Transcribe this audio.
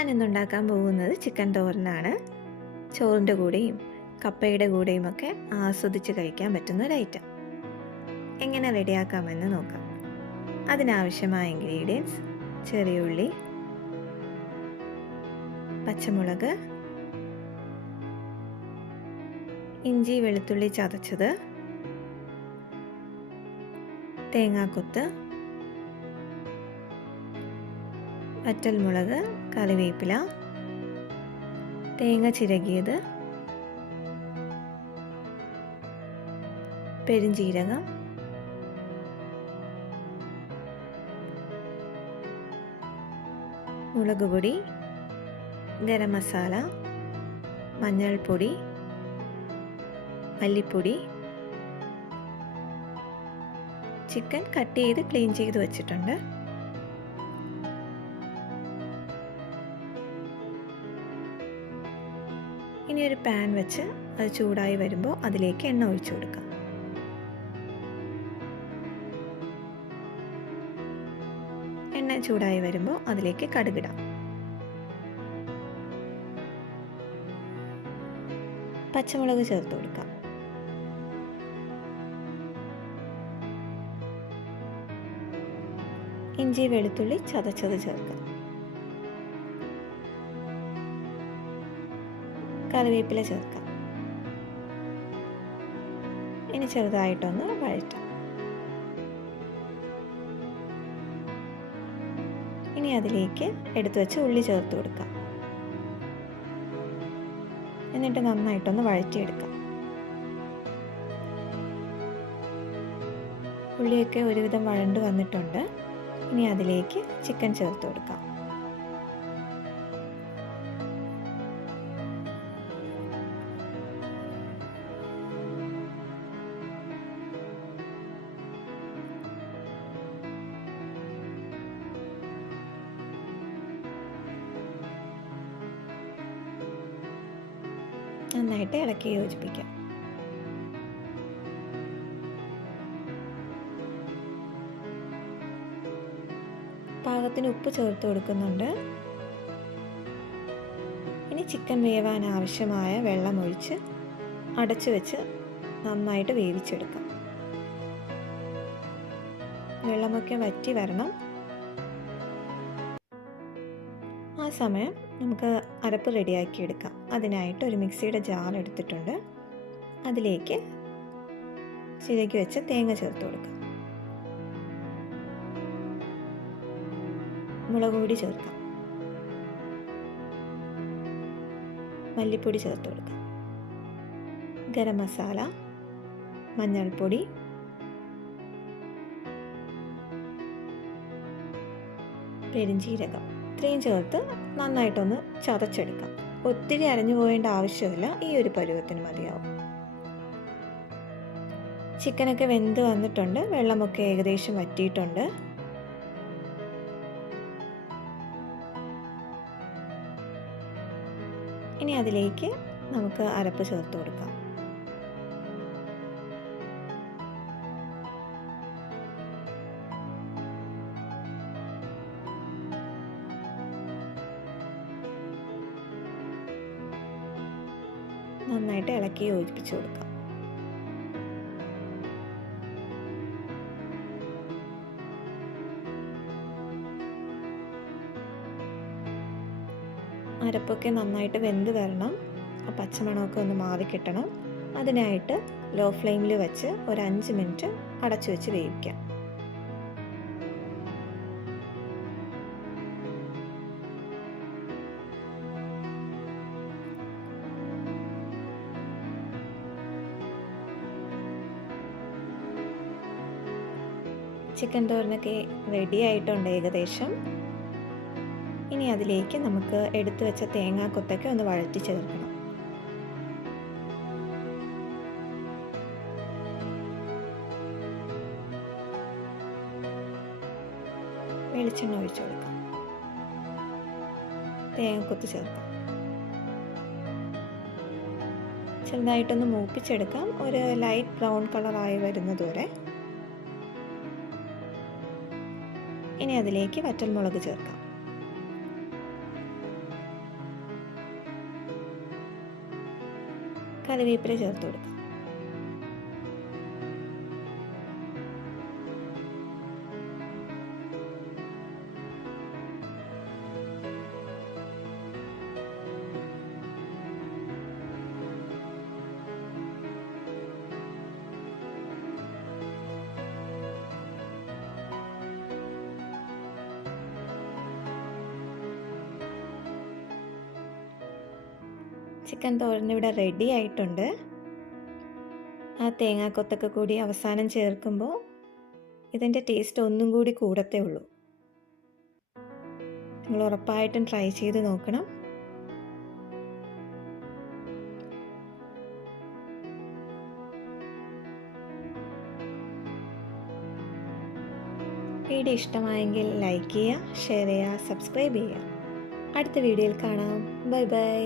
ഞാനിന്ന് ഉണ്ടാക്കാൻ പോകുന്നത് ചിക്കൻ തോരനാണ്. ചോറിൻ്റെ കൂടെയും കപ്പയുടെ കൂടെയും ഒക്കെ ആസ്വദിച്ച് കഴിക്കാൻ പറ്റുന്ന ഒരു ഐറ്റം. എങ്ങനെ റെഡിയാക്കാമെന്ന് നോക്കാം. അതിനാവശ്യമായ ഇൻഗ്രീഡിയൻസ്: ചെറിയ ഉള്ളി, പച്ചമുളക്, ഇഞ്ചി വെളുത്തുള്ളി ചതച്ചത്, തേങ്ങാക്കൊത്ത്, വറ്റൽമുളക്, കറിവേപ്പില, തേങ്ങ ചിരകിയത്, പെരുംജീരകം, മുളക് പൊടി, ഗരം മസാല, മഞ്ഞൾപ്പൊടി, മല്ലിപ്പൊടി. ചിക്കൻ കട്ട് ചെയ്ത് ക്ലീൻ ചെയ്ത് വെച്ചിട്ടുണ്ട്. ഇനി ഒരു പാൻ വെച്ച് അത് ചൂടായി വരുമ്പോൾ അതിലേക്ക് എണ്ണ ഒഴിച്ചു കൊടുക്കാം. എണ്ണ ചൂടായി വരുമ്പോൾ അതിലേക്ക് കടുകിടാം. പച്ചമുളക് ചേർത്ത് കൊടുക്കാം. ഇഞ്ചി വെളുത്തുള്ളി ചതച്ചത് ചേർക്കാം. കറിവേപ്പില ചേർക്കാം. ഇനി ചെറുതായിട്ടൊന്ന് വഴറ്റാം. ഇനി അതിലേക്ക് എടുത്തു വെച്ച് ഉള്ളി ചേർത്ത് കൊടുക്കാം. എന്നിട്ട് നന്നായിട്ടൊന്ന് വഴറ്റിയെടുക്കാം. ഉള്ളിയൊക്കെ ഒരുവിധം വഴണ്ട് വന്നിട്ടുണ്ട്. ഇനി അതിലേക്ക് ചിക്കൻ ചേർത്ത് കൊടുക്കാം. നന്നായിട്ട് ഇളക്കി യോജിപ്പിക്കാം. പാകത്തിന് ഉപ്പ് ചേർത്ത് കൊടുക്കുന്നുണ്ട്. ഇനി ചിക്കൻ വേവാൻ ആവശ്യമായ വെള്ളം ഒഴിച്ച് അടച്ചു വെച്ച് നന്നായിട്ട് വേവിച്ചെടുക്കാം. വെള്ളമൊക്കെ വറ്റി വരണം. ആ സമയം നമുക്ക് അരപ്പ് റെഡിയാക്കി എടുക്കാം. അതിനായിട്ട് ഒരു മിക്സിയുടെ ജാർ എടുത്തിട്ടുണ്ട്. അതിലേക്ക് ചിരകി വെച്ച തേങ്ങ ചേർത്ത് കൊടുക്കാം. മുളക് പൊടി ചേർക്കാം. മല്ലിപ്പൊടി ചേർത്ത് കൊടുക്കാം. ഗരം മസാല, മഞ്ഞൾപ്പൊടി, പെരുംജീരകം ഇത്രയും ചേർത്ത് നന്നായിട്ടൊന്ന് ചതച്ചെടുക്കാം. ഒത്തിരി അരഞ്ഞു പോകേണ്ട ആവശ്യമില്ല. ഈ ഒരു പരുവത്തിന് മതിയാവും. ചിക്കനൊക്കെ വെന്ത് വന്നിട്ടുണ്ട്. വെള്ളമൊക്കെ ഏകദേശം വറ്റിയിട്ടുണ്ട്. ഇനി അതിലേക്ക് നമുക്ക് അരപ്പ് ചേർത്ത് കൊടുക്കാം. നന്നായിട്ട് ഇളക്കി യോജിപ്പിച്ച് കൊടുക്കാം. അരപ്പൊക്കെ നന്നായിട്ട് വെന്ത് വരണം. ആ പച്ചമണമൊക്കെ ഒന്ന് മാറി കിട്ടണം. അതിനായിട്ട് ലോ ഫ്ലെയിമിൽ വെച്ച് ഒരു 5 മിനിറ്റ് അടച്ചു വെച്ച് വേവിക്കാം. ചിക്കൻ തോരനൊക്കെ റെഡി ആയിട്ടുണ്ട് ഏകദേശം. ഇനി അതിലേക്ക് നമുക്ക് എടുത്തു വെച്ച തേങ്ങാക്കൊത്തൊക്കെ ഒന്ന് വഴറ്റി ചേർക്കണം. വെളിച്ചെണ്ണ ഒഴിച്ചു കൊടുക്കാം. തേങ്ങാക്കൊത്ത് ചേർക്കാം. ചെറുതായിട്ടൊന്ന് മൂപ്പിച്ചെടുക്കാം. ഒരു ലൈറ്റ് ബ്രൗൺ കളറായി വരുന്നതുവരെ. ഇനി അതിലേക്ക് വറ്റൽമുളക് ചേർക്കാം. കറിവേപ്പില ചേർത്ത് കൊടുക്കാം. ചിക്കൻ തോരൻ ഇവിടെ റെഡി ആയിട്ടുണ്ട്. ആ തേങ്ങാക്കൊത്തൊക്കെ കൂടി അവസാനം ചേർക്കുമ്പോൾ ഇതിൻ്റെ ടേസ്റ്റ് ഒന്നും കൂടി കൂടത്തേ ഉള്ളൂ. നിങ്ങൾ ഉറപ്പായിട്ടും ട്രൈ ചെയ്ത് നോക്കണം. വീഡിയോ ഇഷ്ടമായെങ്കിൽ ലൈക്ക് ചെയ്യുക, ഷെയർ ചെയ്യുക, സബ്സ്ക്രൈബ് ചെയ്യുക. അടുത്ത വീഡിയോയിൽ കാണാം. Bye bye.